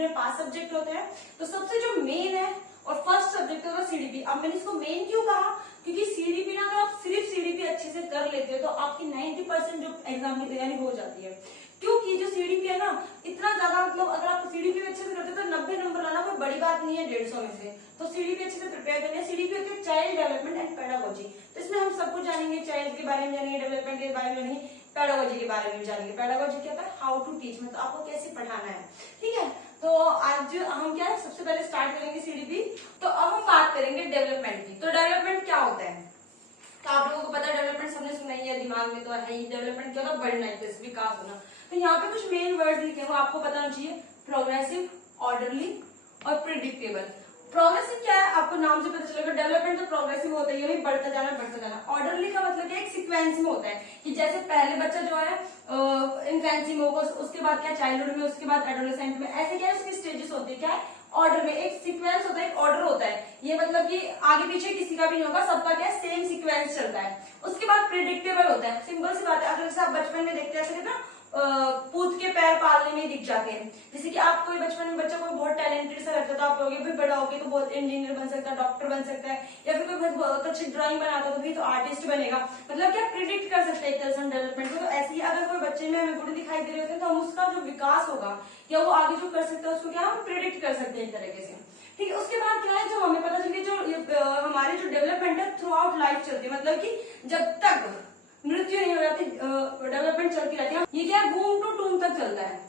CDP में 5 subject होते हैं। तो सबसे जो मेन है और फर्स्ट सब्जेक्ट होगा सीडीपी। अब मैंने इसको मेन क्यों कहा, क्योंकि सीडीपी ना अगर आप सिर्फ सीडीपी अच्छे से कर लेते हो तो आपकी 90% जो एग्जाम की तैयारी हो जाती है। क्योंकि जो सीडीपी है ना इतना ज्यादा, मतलब अगर आप सीडीपी अच्छे से करते हो तो 90 नंबर लाना कोई बड़ी बात नहीं है 150 में से। तो सीडीपी अच्छे से प्रिपेयर करनी है। सीडीपी होती है चाइल्ड डेवलपमेंट एंड पेडागोजी। तो इसमें हम सब कुछ जानेंगे, चाइल्ड के बारे में जानेंगे, डेवलपमेंट के बारे में जानेंगे, पेडागोजी के बारे में जानेंगे। पेडागोजी क्या होता है, हाउ टू टीच, मतलब आपको कैसे पढ़ाना है। ठीक है, तो आज हम क्या है सबसे पहले स्टार्ट करेंगे सीडीपी। तो अब हम बात करेंगे डेवलपमेंट की। तो डेवलपमेंट क्या होता है, तो आप लोगों को पता है डेवलपमेंट सबने सुना ही है, दिमाग में तो है ही। डेवलपमेंट क्या होता है, बढ़ना, विकास होना। तो यहाँ पे कुछ मेन वर्ड लिखे हैं वो आपको पता होना चाहिए, प्रोग्रेसिव, ऑर्डरली और प्रिडिक्टेबल। प्रोग्रेसिव क्या है आपको नाम से पता चलेगा, डेवलपमेंट तो प्रोग्रेसिव होता है, बढ़ता जाना बढ़ता जाना। ऑर्डरली का मतलब क्या है, एक सीक्वेंस में होता है कि जैसे पहले बच्चा जो है इन्फेंसी में होगा, उसके बाद क्या चाइल्डहुड में, उसके बाद एडोलेसेंट में, ऐसे क्या है उसकी स्टेजेस होती है, क्या है ऑर्डर में, एक सीक्वेंस होता है, एक ऑर्डर होता है। ये मतलब कि आगे पीछे किसी का भी नहीं होगा, सबका क्या है सेम सीक्वेंस चलता है। उसके बाद प्रिडिक्टेबल होता है, सिंपल सी बात है, अगर जैसे आप बचपन में देखते हैं ना पूत के पैर पालने में दिख जाते हैं। जैसे कि आप कोई बचपन में बच्चा कोई बहुत टैलेंटेड सा लगता है तो आप लोगे भी बड़ा होगे तो बहुत इंजीनियर बन सकता है, डॉक्टर बन सकता है, या फिर कोई बहुत अच्छी ड्राइंग बनाता है तो भी तो आर्टिस्ट बनेगा। मतलब क्या प्रिडिक्ट कर सकते हैं एक तरह से डेवलपमेंट को। तो ऐसे ही अगर कोई बच्चे में हमें गुण दिखाई दे रहे होते हैं तो हम उसका जो विकास होगा या वो आगे जो कर सकता है उसको क्या हम प्रिडिक्ट कर सकते हैं एक तरीके से। ठीक है, उसके बाद क्या है जो हमें पता चलिए जो हमारी जो डेवलपमेंट है थ्रू आउट लाइफ चलती है, मतलब कि जब तक मृत्यु नहीं हो जाती डेवलपमेंट चलती रहती है। ये क्या है वूम टू टूम तक चलता है।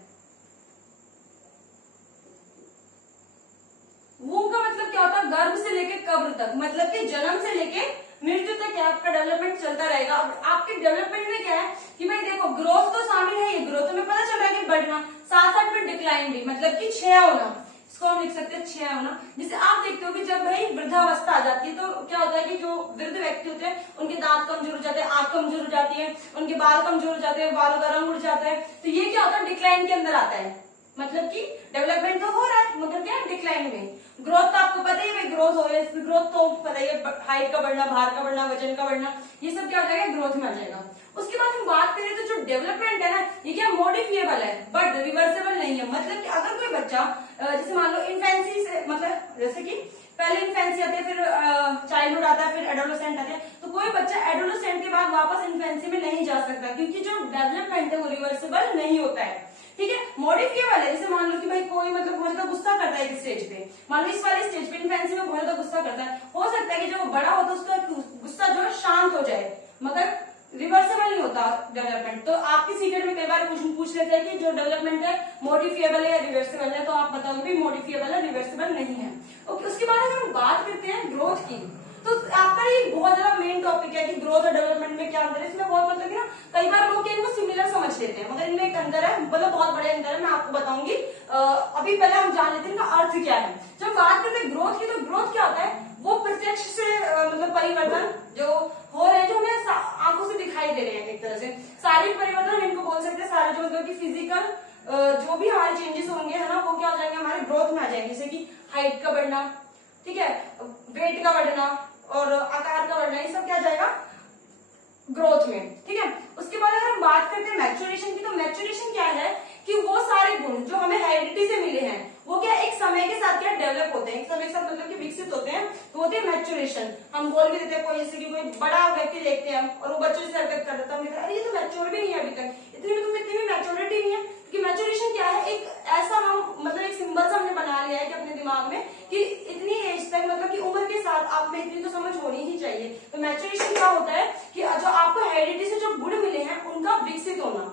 वूम का मतलब क्या होता है, गर्भ से लेके कब्र तक, मतलब कि जन्म से लेके मृत्यु तक क्या आपका डेवलपमेंट चलता रहेगा। अब आपके डेवलपमेंट में क्या है कि भाई देखो ग्रोथ तो शामिल है, ये ग्रोथ में पता चल रहा है कि बढ़ना, साथ साथ में डिक्लाइन भी, मतलब कि क्षय होना, इसको हम लिख सकते हैं क्षय होना। जिसे आप देखते हो कि जब भाई वृद्धावस्था आ जाती है तो क्या होता है कि जो वृद्ध व्यक्ति होते हैं उनके दांत कमजोर हो जाते हैं, आंख कमजोर हो जाती है, उनके बाल कमजोर हो जाते हैं, बालों का रंग उड़ जाता है। तो ये क्या होता है डिक्लाइन के अंदर आता है, मतलब कि डेवलपमेंट तो हो रहा है मगर क्या डिक्लाइन में। ग्रोथ तो आपको पता ही है, ग्रोथ हो रही है, ग्रोथ तो पता ही है, हाइट का बढ़ना, भार का बढ़ना, वजन का बढ़ना, ये सब क्या हो जाएगा ग्रोथ में आ जाएगा। उसके बाद हम बात करें तो जो डेवलपमेंट है ना ये क्या मॉडिफिएबल है बट रिवर्सेबल नहीं है। मतलब कि अगर कोई बच्चा जैसे मान लो इन्फेंसी से, मतलब जैसे कि पहले इन्फेंसी आती है, फिर चाइल्डहुड आता है, फिर एडोलेसेंट आते हैं, तो कोई बच्चा एडोलेसेंट के बाद वापस इन्फेंसी में नहीं जा सकता क्योंकि जो डेवलपमेंट है वो रिवर्सेबल नहीं होता है। ठीक है, मॉडिफिएबल है। जैसे मान लो कि भाई कोई मतलब बहुत ज्यादा गुस्सा करता है एक स्टेज पे, मान लो इस वाली स्टेज पे इन्फेंसी में बहुत ज्यादा गुस्सा करता है, हो सकता है कि जब वो बड़ा होता है उसका गुस्सा जो है शांत हो जाए, मगर रिवर्सेबल नहीं होता डेवलपमेंट। तो आपकी सीक्रेट में कई बार क्वेश्चन पूछ लेते हैं कि जो डेवलपमेंट है मॉडिफिएबल है या रिवर्सेबल है, तो आप बताओगे भी मॉडिफिएबल है, रिवर्सेबल नहीं है। ओके, उसके बाद अगर हम बात करते हैं ग्रोथ की, तो आपका ये बहुत ज्यादा मेन टॉपिक है कि ग्रोथ और डेवलपमेंट में क्या अंतर है। इसमें बहुत मतलब कि ना कई बार लोग इनको सिमिलर समझ लेते हैं मगर इनमें एक अंतर है, मतलब बहुत बड़े अंतर है, मैं आपको बताऊंगी। अभी पहले हम जान लेते हैं इनका अर्थ क्या है। जब बात करते हैं ग्रोथ की, तो ग्रोथ क्या होता है, वो प्रत्यक्ष से मतलब परिवर्तन जो हो रहे हैं, जो हमें आंखों से दिखाई दे रहे हैं, एक तरह से शारीरिक परिवर्तन हम इनको बोल सकते हैं। सारे जो मतलब कि फिजिकल जो भी हमारे चेंजेस होंगे है ना वो क्या हो जाएंगे हमारे ग्रोथ में आ जाएंगे। जैसे कि हाइट का बढ़ना, ठीक है, वेट का बढ़ना और आकार का बढ़ना, ये सब क्या जाएगा ग्रोथ में। ठीक है, उसके बाद अगर हम बात करते हैं मैच्योरेशन की, तो मैच्योरेशन क्या है कि वो सारे गुण जो हमें हेरिडिटी से मिले हैं वो क्या एक समय के साथ क्या डेवलप होते हैं, एक समय के साथ मतलब कि विकसित होते हैं, तो होते हैं मैच्योरेशन। हम बोल भी देते हैं, कोई जैसे कि कोई बड़ा व्यक्ति देखते हैं और वो बच्चों से हरकत कर देता है, अरे ये तो मैच्योर भी नहीं है अभी तक, इतनी भी मैच्योरिटी नहीं है। क्योंकि मैच्योरेशन क्या है, एक ऐसा हम मतलब एक सिंबल सा हमने बना लिया है कि अपने दिमाग में कि इतनी एज तक मतलब कि उम्र के साथ आप में इतनी तो समझ होनी ही चाहिए। तो मैच्योरेशन क्या होता है कि जो आपको हेरिडिटी से जो गुण मिले हैं उनका विकसित होना।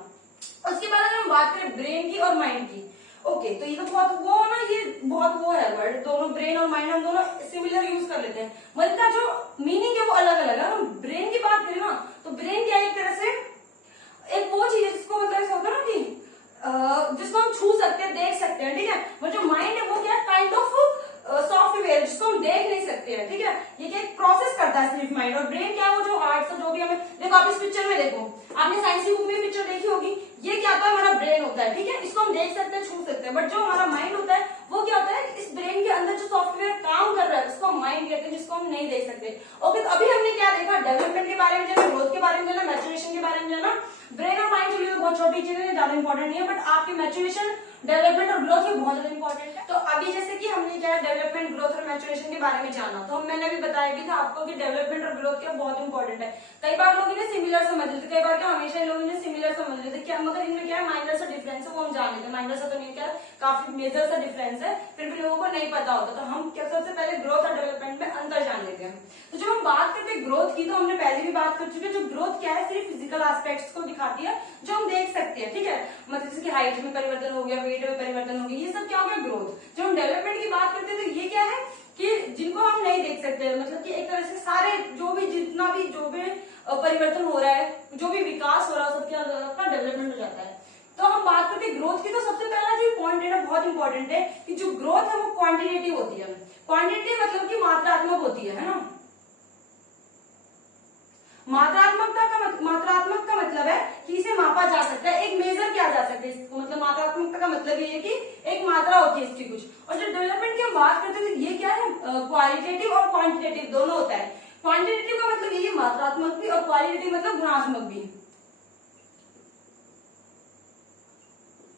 उसके बाद अगर हम बात करें ब्रेन की और माइंड की, ओके, तो ये तो बहुत वो ना, ये बहुत वो है वर्ड, दोनों ब्रेन और माइंड हम दोनों सिमिलर यूज कर लेते हैं, मगर इनका जो मीनिंग है वो अलग अलग है। हम ब्रेन की बात करें ना तो ब्रेन क्या है एक तरह से एक वो चीज है जिसको मतलब ऐसा होता है ना कि जिसको हम छू सकते हैं, देख सकते हैं, ठीक है। और जो माइंड है वो क्या काइंड ऑफ सॉफ्टवेयर जिसको हम देख नहीं सकते हैं, ठीक है। ये क्या प्रोसेस करता है सिर्फ माइंड, और ब्रेन क्या है वो जो हार्ट से जो भी हमें, देखो आप इस पिक्चर में देखो, आपने साइंस की बुक में पिक्चर देखी होगी, ये क्या होता है हमारा ब्रेन होता है, ठीक है। इसको हम देख सकते हैं, छू सकते हैं, बट जो हमारा माइंड होता है वो क्या होता है, इस ब्रेन के अंदर जो सॉफ्टवेयर काम कर रहा है उसको हम माइंड कहते हैं, जिसको हम नहीं देख सकते। ओके, तो अभी हमने क्या देखा, डेवलपमेंट के बारे में जाना, ग्रोथ के बारे में जाना, मैच्योरेशन के बारे में जाना। ब्रेन और माइंड चलिए तो बहुत छोटी चीजें हैं, ज्यादा इंपॉर्टेंट नहीं है, बट आपकी मैच्योरेशन डेवलपमेंट और ग्रोथ ये बहुत ज्यादा इंपॉर्टेंट है। तो अभी जैसे कि हमने क्या है डेवलपमेंट, ग्रोथ और मैचुरेशन के बारे में जाना, तो मैंने भी बताया भी था आपको कि डेवलपमेंट और ग्रोथ क्या बहुत इंपॉर्टेंट है। कई बार लोग इन्हें सिमिलर समझ लेते, कई बार क्या हमेशा लोग इन्हें सिमिलर समझ लेते क्या, मगर इनमें क्या है माइनर सा डिफरेंस है, वो हम जान लेते। माइनर सा तो नहीं, क्या काफी मेजर सा डिफरेंस है, फिर भी लोगों को नहीं पता होता। तो हम क्या सबसे पहले ग्रोथ और डेवलपमेंट में अंतर जान लेते हैं। तो जब हम बात करते हैं ग्रोथ की, तो हमने पहले भी बात कर चुके हैं, जो ग्रोथ क्या है सिर्फ फिजिकल एस्पेक्ट्स को दिखाती है जो हम देख सकते हैं, ठीक है। मतलब जैसे कि हाइट में परिवर्तन हो गया, वेट में परिवर्तन हो गया, ये सब क्या हो गया ग्रोथ। जब हम डेवलपमेंट की बात करते हैं तो ये क्या है कि जिनको हम नहीं देख सकते, मतलब कि एक तरह से सारे जो भी जितना भी जो भी परिवर्तन हो रहा है, जो भी विकास हो रहा है, सब क्या आपका डेवलपमेंट हो जाता है। तो हम बात करते हैं ग्रोथ की, तो सबसे पहला जो पॉइंट है ना बहुत इंपॉर्टेंट है कि जो ग्रोथ है वो क्वांटिटेटिव होती है। क्वांटिटी मतलब कि मात्रात्मक होती है ना। मात्रात्मक का मतलब है कि इसे मापा जा सकता है, एक मेजर किया जा सकता है इसको। मतलब मात्रात्मकता का मतलब ये है कि एक मात्रा होती है इसकी कुछ। और जो डेवलपमेंट की हम बात करते हैं तो ये क्या है क्वालिटेटिव और क्वांटिटेटिव दोनों होता है। क्वांटिटेटिव का मतलब ये मात्रात्मक भी, और क्वालिटेटिव मतलब गुणात्मक भी,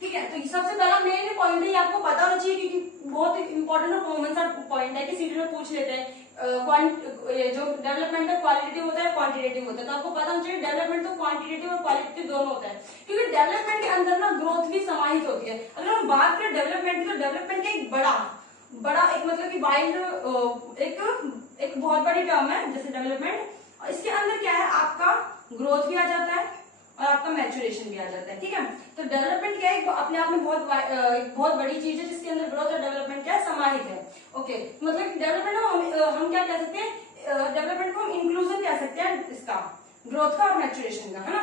ठीक है। तो सबसे पहला मेन पॉइंट है, आपको पता होना चाहिए क्योंकि बहुत इंपॉर्टेंट और कॉमन सा पॉइंट है कि सीटी में पूछ लेते हैं। जो डेवलपमेंट है क्वालिटेटिव होता है, क्वांटिटेटिव होता है। तो आपको पता होना चाहिए डेवलपमेंट तो क्वांटिटेटिव और क्वालिटेटिव दोनों होता है, क्योंकि डेवलपमेंट के अंदर ना ग्रोथ भी समाहित होती है। अगर हम बात करें डेवलपमेंट की, तो डेवलपमेंट का एक बड़ा एक मतलब कि वाइड एक बहुत बड़ी टर्म है जैसे डेवलपमेंट, और इसके अंदर क्या है आपका ग्रोथ भी आ जाता है और आपका मैच्योरेशन भी आ जाता है, ठीक है। तो डेवलपमेंट क्या है अपने आप में बहुत बड़ी चीज है जिसके अंदर ग्रोथ और डेवलपमेंट क्या है समाहित है। ओके, मतलब डेवलपमेंट हम क्या कह सकते हैं, डेवलपमेंट को हम इंक्लूजन कह सकते हैं इसका, ग्रोथ का और मैच्योरेशन का, है ना।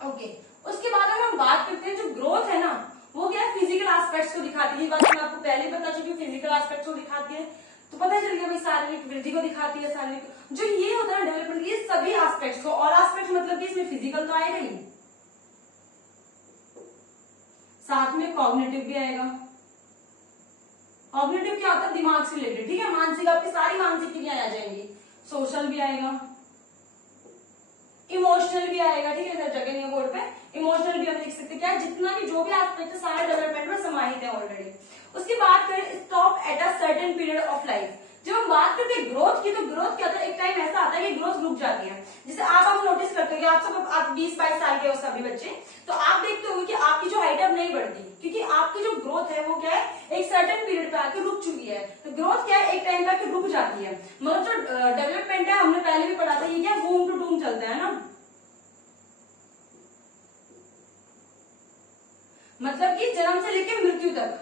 ओके, उसके बाद अगर हम बात करते हैं जो ग्रोथ है ना वो क्या है फिजिकल एस्पेक्ट्स को दिखाती है। ये बात मैं आपको पहले ही बता चुकी हूँ, फिजिकल एस्पेक्ट्स को दिखाती है। तो पता चल गया भाई शारीरिक वृद्धि को दिखाती है, शारीरिक जो ये होता है डेवलपमेंट, ये सभी एस्पेक्ट्स को, और एस्पेक्ट मतलब कि इसमें फिजिकल तो आएगा ही, साथ में कॉग्निटिव भी आएगा। कॉग्निटिव क्या होता है दिमाग से रिलेटेड, ठीक है। मानसिक आपकी सारी मानसिक क्रियाएं आ जाएंगी। सोशल भी आएगा, इमोशनल भी आएगा, ठीक है। जगह नहीं है बोर्ड पे, इमोशनल भी हम लिख सकते हैं। क्या जितना भी जो भी एस्पेक्ट है सारे डेवलपमेंट में समाहित है ऑलरेडी। उसकी बात करें stop at a certain period of life. जब हम बात करते हैं ग्रोथ की, तो ग्रोथ क्या होता है, एक टाइम ऐसा आता है कि ग्रोथ रुक जाती है। जैसे आप नोटिस करते हो, आप 20-22 साल के हो सभी बच्चे, तो आप देखते हो कि आपकी जो हाइट अब नहीं बढ़ती, क्योंकि आपकी जो ग्रोथ है वो क्या है एक सर्टेन पीरियड पे आके रुक चुकी है। तो ग्रोथ क्या है एक टाइम पे आके रुक जाती है। मगर जो डेवलपमेंट है हमने पहले भी पढ़ा था, ये क्या वूम टू टूम चलता है ना, मतलब कि जन्म से लेके मृत्यु तक,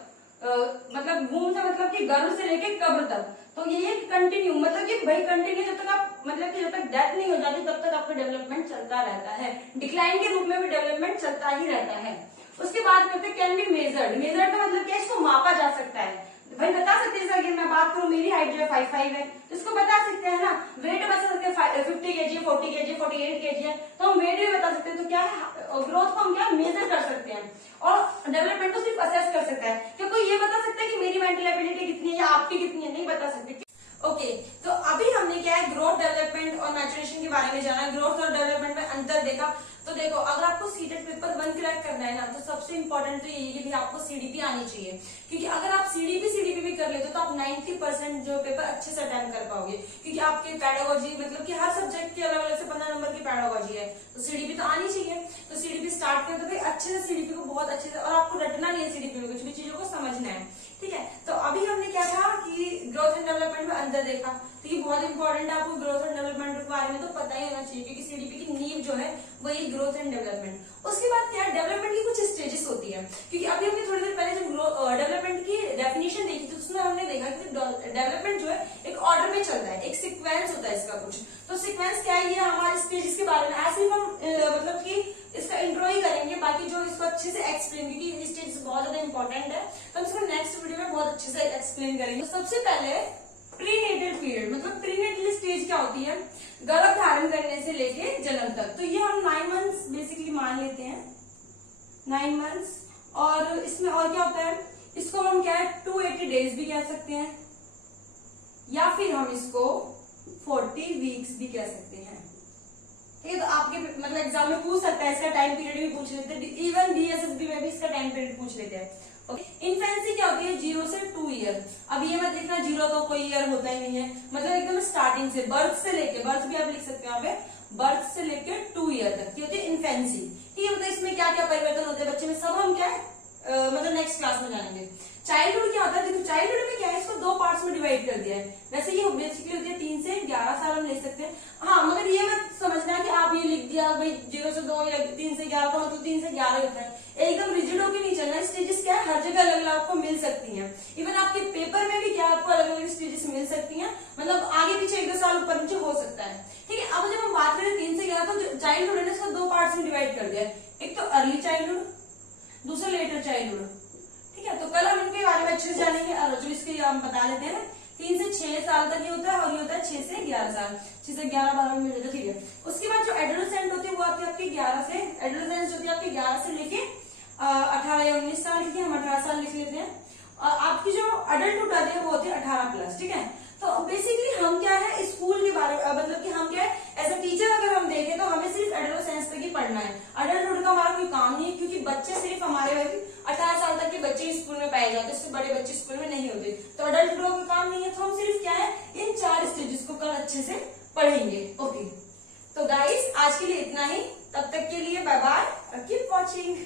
मतलब वूम से मतलब कि गर्भ से लेके कब्र तक। तो ये कंटिन्यू, मतलब कि भाई कंटिन्यू जब तक आप मतलब कि जब तक डेथ नहीं हो जाती तब तक आपका डेवलपमेंट चलता रहता है। डिक्लाइन के रूप में भी डेवलपमेंट चलता ही रहता है। उसके बाद करते कैन बी मेजर्ड। मेजर्ड का मतलब क्या है, इसको मापा जा सकता है। भाई बता सकते हैं, अगर मैं बात करूं मेरी हाइट जो है 5'5" है, तो इसको बता सकते हैं ना। वेट बता सकते हैं 50 kg, 40 kg, 48 kg है, तो हम वेट भी बता सकते हैं। तो क्या है ग्रोथ को हम क्या मेजर कर सकते हैं, और डेवलपमेंट को सिर्फ असेस कर सकता है। क्या कोई ये बता सकता है कि मेरी मेंटल एबिलिटी कितनी है या आपकी कितनी है, नहीं बता सकते। ओके, तो अभी हमने क्या है ग्रोथ, डेवलपमेंट और मैच्योरेशन के बारे में जाना। ग्रोथ और डेवलपमेंट में अंतर देखा। तो देखो अगर आपको सीटेट पेपर 1 क्रैक करना है ना, तो सबसे इंपॉर्टेंट तो यही है कि आपको सीडीपी आनी चाहिए। क्योंकि अगर आप सीडीपी भी कर लेते तो आप 90% जो पेपर अच्छे से अटेम्प्ट कर पाओगे, क्योंकि आपके पेडागोजी मतलब कि हर सब्जेक्ट के अलग अलग से 15 नंबर की पेडागोजी है, तो सीडीपी तो आनी चाहिए। तो सीडीपी स्टार्ट करें तो फिर अच्छे से सीडीपी को बहुत अच्छे से, और आपको रटना नहीं है सीडीपी में, कुछ भी चीजों को समझना है, ठीक है। तो अभी हमने क्या था कि ग्रोथ एंड डेवलपमेंट में अंतर देखा। तो ये बहुत इंपॉर्टेंट है, आपको ग्रोथ एंड डेवलपमेंट के बारे में तो पता ही होना चाहिए, क्योंकि सीडीपी की नींव जो है वही ग्रोथ एंड डेवलपमेंट। उसके बाद क्या है डेवलपमेंट की कुछ स्टेजेस होती है, क्योंकि अभी हमने थोड़ी देर पहले जब डेवलपमेंट की डेफिनेशन देखी तो उसमें हमने देखा कि डेवलपमेंट जो है एक ऑर्डर में चल रहा है, एक सीक्वेंस होता है इसका कुछ। तो सीक्वेंस क्या है, ये हमारे स्टेजेस के बारे में ऐसे ही हम मतलब कि इसका इंट्रो ही करेंगे, बाकी जो इसको अच्छे से एक्सप्लेन, क्योंकि ये स्टेज बहुत ज्यादा इंपॉर्टेंट है, तो हम इसको नेक्स्ट वीडियो में बहुत अच्छे से एक्सप्लेन करेंगे। तो सबसे पहले प्रीनेटल पीरियड, मतलब प्रीनेटल स्टेज क्या होती है, गर्भ धारण करने से लेके जन्म तक। तो ये हम 9 मंथ्स बेसिकली मान लेते हैं, 9 मंथ्स। और इसमें और क्या होता है, इसको हम क्या है 280 डेज भी कह सकते हैं, या फिर हम इसको 40 वीक्स भी कह सकते हैं। ठीक है, तो आपके मतलब एग्जाम में पूछ सकता है, इसका टाइम पीरियड भी पूछ लेते हैं, इवन बीएसएसबी में भी इसका टाइम पीरियड पूछ लेते हैं। ओके, इन्फेंसी क्या होती है? 0 से 2 ईयर। अब ये मत लिखना 0 तो कोई ईयर होता ही नहीं है, मतलब एकदम स्टार्टिंग से, बर्थ से लेके, बर्थ भी आप लिख सकते हो यहाँ पे, बर्थ से लेके 2 ईयर तक की होती है इन्फेंसी। ठीक है, मतलब इसमें क्या क्या परिवर्तन होते हैं बच्चे में, सब हम क्या है मतलब नेक्स्ट क्लास में जानेंगे। चाइल्डहुड क्या होता है? देखो चाइल्डहुड में क्या है, इसको 2 पार्ट्स में डिवाइड कर दिया है। वैसे ये बेसिकली होती है 3 से 11 साल हम ले सकते हैं। हाँ, मगर ये मत समझना कि आप ये लिख दिया भाई 0 से 2 या 3 से 11 का मतलब 3 से 11 ही होता है, एकदम रिजिड होकर नहीं चलना। स्टेजेस क्या है, हर जगह अलग अलग आपको मिल सकती हैं। इवन आपके पेपर में भी क्या आपको अलग अलग स्टेजेस मिल सकती हैं, मतलब आगे पीछे 1-2 साल ऊपर नीचे हो सकता है। ठीक है, अब जब हम बात करें 3 से 11, तो चाइल्डहुड है इसको 2 पार्ट्स में डिवाइड कर दिया है। एक तो अर्ली चाइल्डहुड, दूसरा लेटर चाइल्डहुड। ठीक है, तो कल हम इनके बारे में अच्छे से जानेंगे। और जो इसके हम बता देते हैं, 3 से 6 साल तक ये होता है, और ये होता है 6 से 11 साल, 6 से 11-12 में मिल जाता है। ठीक है, उसके बाद जो एडोलेसेंट होती है वो आती है आपकी 11 से, एडोलेसेंस होती है आपकी 11 से लेके 18 या 19 साल की, हम 18 साल लिख लेते हैं। आपकी जो अडल्टहुड आती है वो होती है 18+। ठीक है, तो बेसिकली हम क्या है स्कूल के बारे में, मतलब कि हम क्या है एज अ टीचर अगर हम देखें तो हमें सिर्फ एडोलेसेंस तक ही पढ़ना है। अडल्टहुड का हमारा कोई काम नहीं है, क्योंकि बच्चे सिर्फ हमारे 18 साल तक के बच्चे स्कूल में पाए जाते हैं, इससे बड़े बच्चे स्कूल में नहीं होते। तो अडल्टहुड का कोई काम नहीं है, तो हम सिर्फ क्या है इन 4 स्टेजेस को कल अच्छे से पढ़ेंगे। ओके, तो गाइस आज के लिए इतना ही, तब तक के लिए बाय बाय, कीप वॉचिंग।